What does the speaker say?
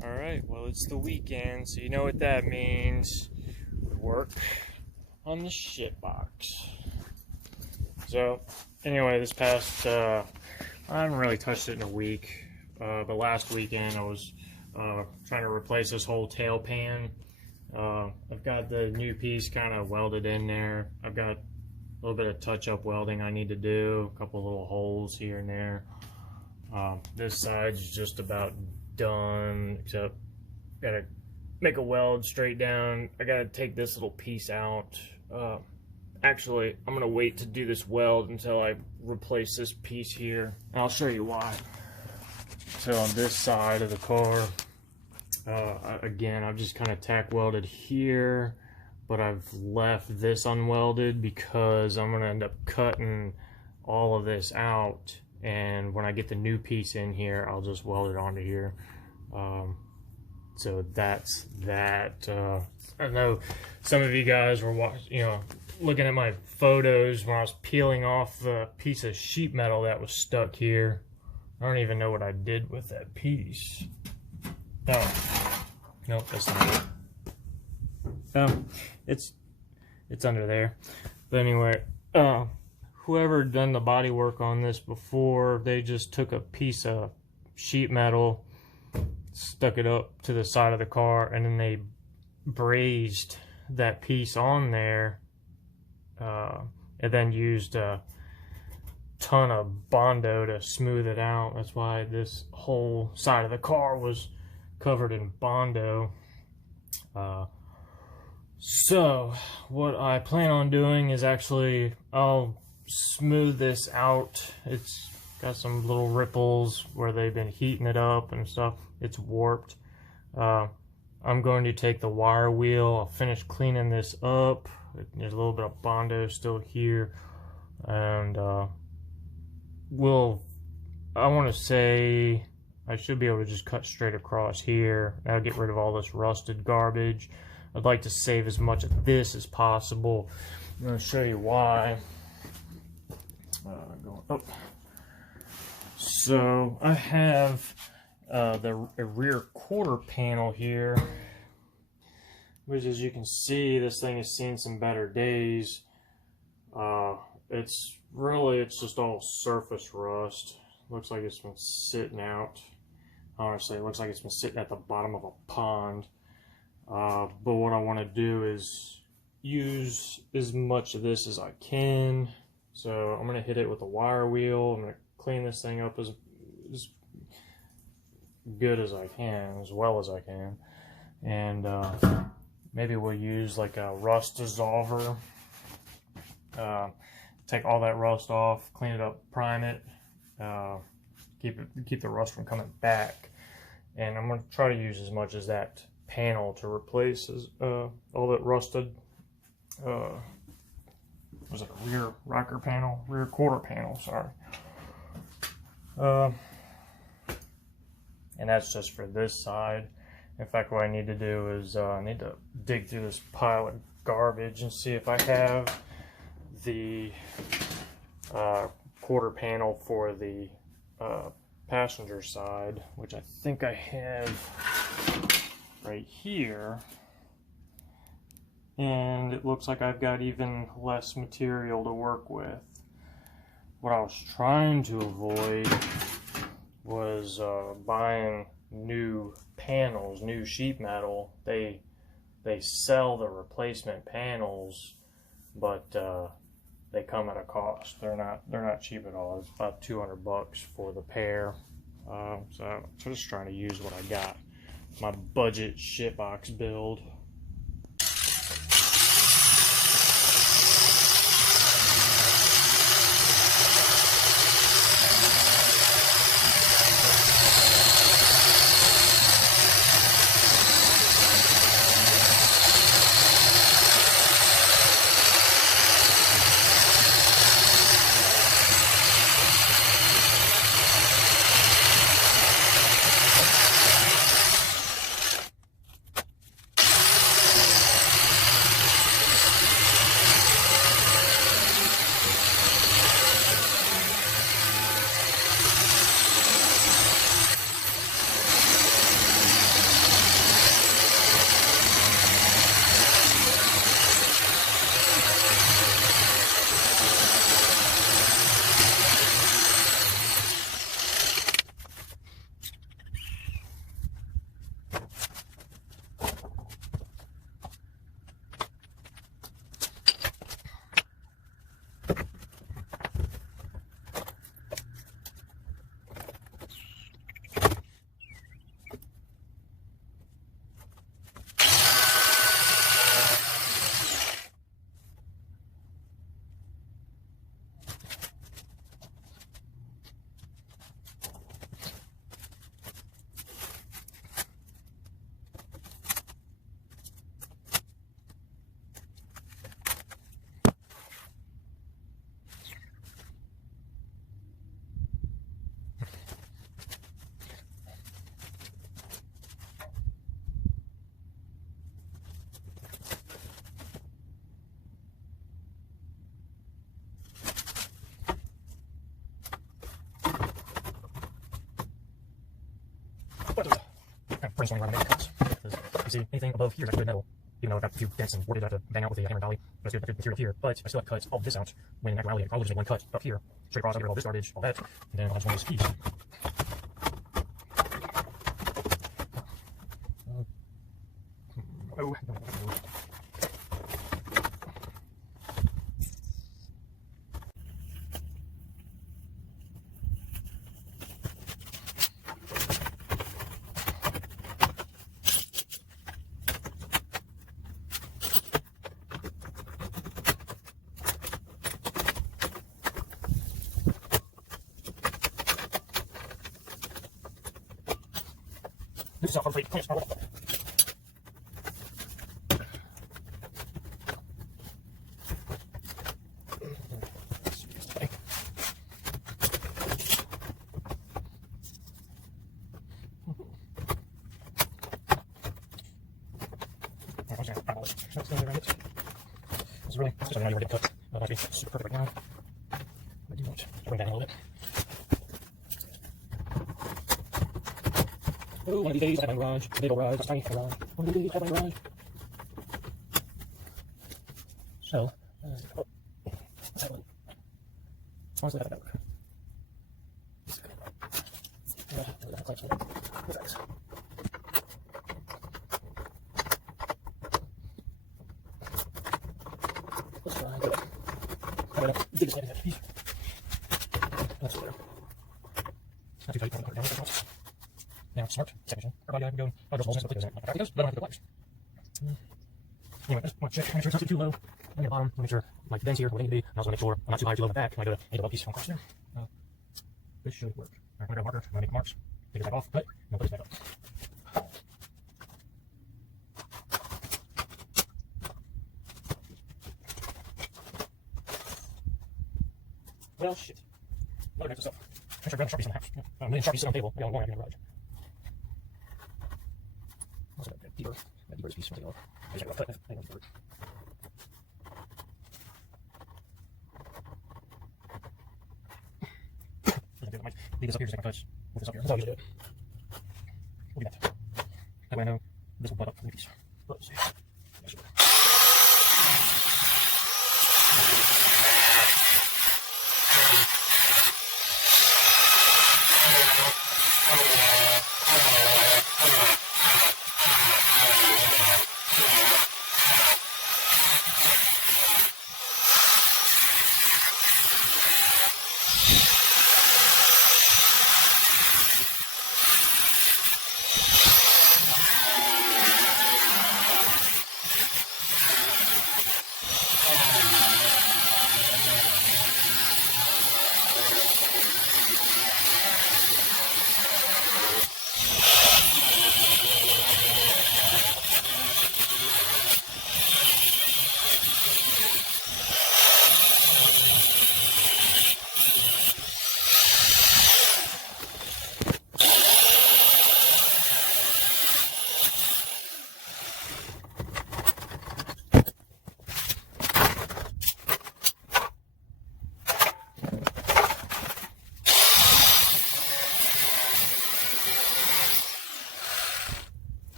Alright, well, it's the weekend, so you know what that means. We work on the shit box. So, anyway, this past, I haven't really touched it in a week, but last weekend I was trying to replace this whole tail pan. I've got the new piece kind of welded in there. I've got a little bit of touch-up welding I need to do, a couple little holes here and there. This side's just about done, except gotta make a weld straight down. I gotta take this little piece out. Actually, I'm gonna wait to do this weld until I replace this piece here, and I'll show you why. So on this side of the car, again, I've just kind of tack welded here, but I've left this unwelded because I'm gonna end up cutting all of this out, and when I get the new piece in here, I'll just weld it onto here. So that's that. I know some of you guys were looking at my photos when I was peeling off the piece of sheet metal that was stuck here. I don't even know what I did with that piece. Oh, nope, that's not it. Oh, it's under there. But anyway, whoever done the body work on this before, they just took a piece of sheet metal, stuck it up to the side of the car, and then they brazed that piece on there, and then used a ton of Bondo to smooth it out. That's why this whole side of the car was covered in Bondo. So what I plan on doing is actually, I'll smooth this out. It's got some little ripples where they've been heating it up and stuff. It's warped. I'm going to take the wire wheel. I'll finish cleaning this up. There's a little bit of Bondo still here, and I want to say I should be able to just cut straight across here. I'll get rid of all this rusted garbage. I'd like to save as much of this as possible. I'm going to show you why. Going up. So I have the rear quarter panel here, which, as you can see, this thing has seen some better days. It's just all surface rust. Looks like it's been sitting out. Honestly, it looks like it's been sitting at the bottom of a pond. But what I want to do is use as much of this as I can. So I'm going to hit it with a wire wheel. I'm going to clean this thing up as good as I can, as well as I can. And maybe we'll use like a rust dissolver. Take all that rust off, clean it up, prime it, keep the rust from coming back. And I'm going to try to use as much as that panel to replace all that rusted. Was it a rear rocker panel? Rear quarter panel, sorry. And that's just for this side. In fact, what I need to do is I need to dig through this pile of garbage and see if I have the quarter panel for the passenger side, which I think I have right here. And it looks like I've got even less material to work with. What I was trying to avoid was buying new panels, new sheet metal. They sell the replacement panels, but they come at a cost. They're not cheap at all. It's about $200 for the pair. So I'm just trying to use what I got. My budget shitbox build. kind of brainstorming around the cuts. You see, anything above here is actually good metal. Even though I've got a few dents and wardage I have to bang out with the hammer and dolly. That's good material here. But I still have to cut all this out when in actuality I probably just make one cut up here, straight across, I'll get rid of all this garbage, all that, and then I'll just want this piece. This is how complete. This is really, especially now you're ready to cut. That'd be super perfect right now. I do want to bring that in a little bit. Oh, one of these days I have my garage, a big old garage, tiny garage. One of these days I have my garage. So, oh, that one. Honestly, that would work. Let's try and do it. I'm gonna dig this head piece. That's there. Not too tight, don't put it down. Now, smart, section. Or I can go, I'll just hold it, like that. But I don't have to go pliers. Anyway, I just want to check, make sure it's not too low. On the bottom, make sure, like, the dents here, where they need to be. And also make sure I'm not too high or too low in the back. When I go to make a low piece on across there. This should work. Alright, I'm gonna go marker, I'm gonna make marks. Take it back off, cut, and I'll put this back up. Well, shit. Another knife to stuff. Make sure I grab Sharpies in the house. A million Sharpies sit on the table. I got one in the garage. Also, that deeper piece from the other. I just got to cut it. I might leave this up here just so I can touch with this up here. That's how I usually do it. We'll do that. That way I know this will butt up from the piece. Let's see. That should work.